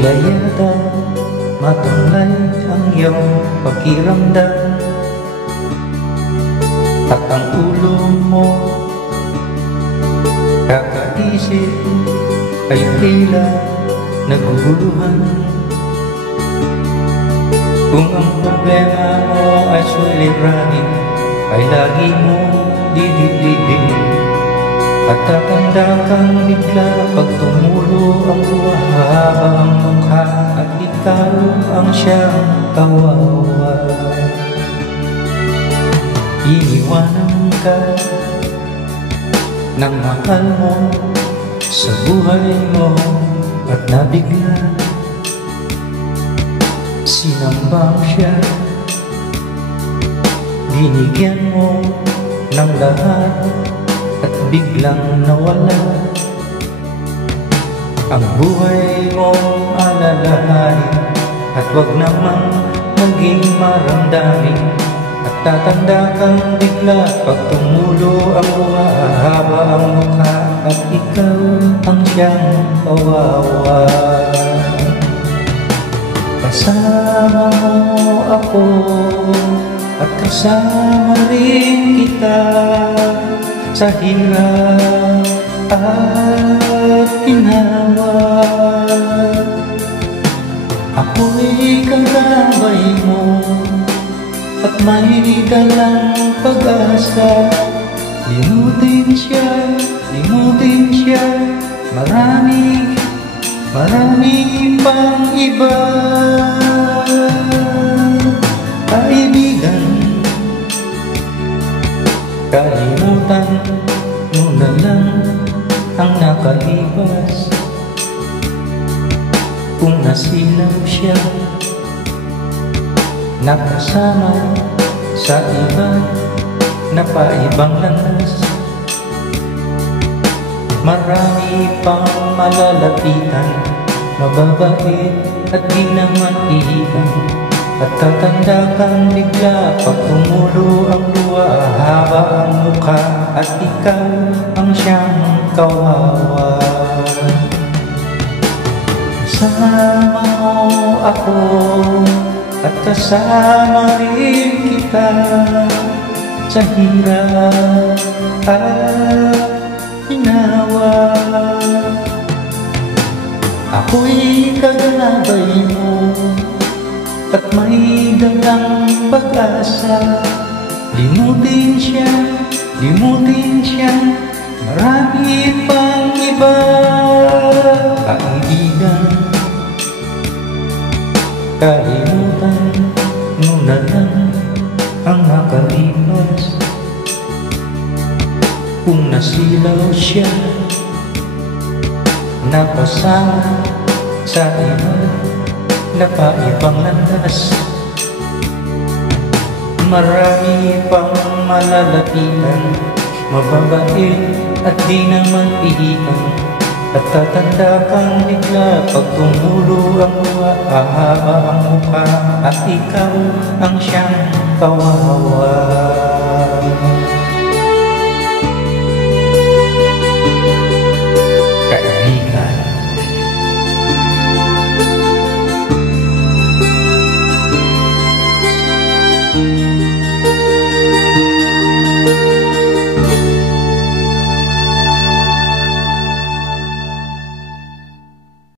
Tila yata matamlay ang iyong pakiramdam, at ang ulo mo kakaisip ay tila naguguluhan. Kung ang problema mo ay suliranin, ay lagi mo didididin, at tatanda kang bigla pag tumulo ang haba ang mukha, at ikaw ang siyang kawawa. Iniwanan ka ng mahal mo sa buhay mo, at nabigla sinambang siya. Binigyan mo ng lahat at biglang nawala. Ang buhay mong alalahanin, at wag namang maging maramdamin, at tatanda kang bigla pag tumulo ang haba ang mukha, at ikaw ang siyang kawawa. Kasama mo ako at kasama rin kita sa hirap at ginawa. Ako'y kagabay mo at may dalang pag-asa. Limutin siya, marami pang iba. Kaibigan, kalimutan mo na lang ang nakalipas. Kung nasilaw siya, nakasama sa iba na paibang landas, marami pang malalapitan, mababait at di naman ihikan, at tatanda kang bigla pag tumulo ang luha, haba ang mukha, at ikaw ang siyang kawawa. Kasama mo ako at kasama rin kita sa hirap at ginawa. Ako'y kagabay mo at may dalang pag-asa. Limutin siya, marami pang iba. Kaibigan, kalimutan mo na lang ang nakalipas. Kung nasilaw siya, napasama sa iba na paibang landas, marami pang malalapitan, mababait at di naman pihikan, at tatanda kang bigla pag tumulo ang luha, hahaba ang mukha, at ikaw ang siyang kawawa.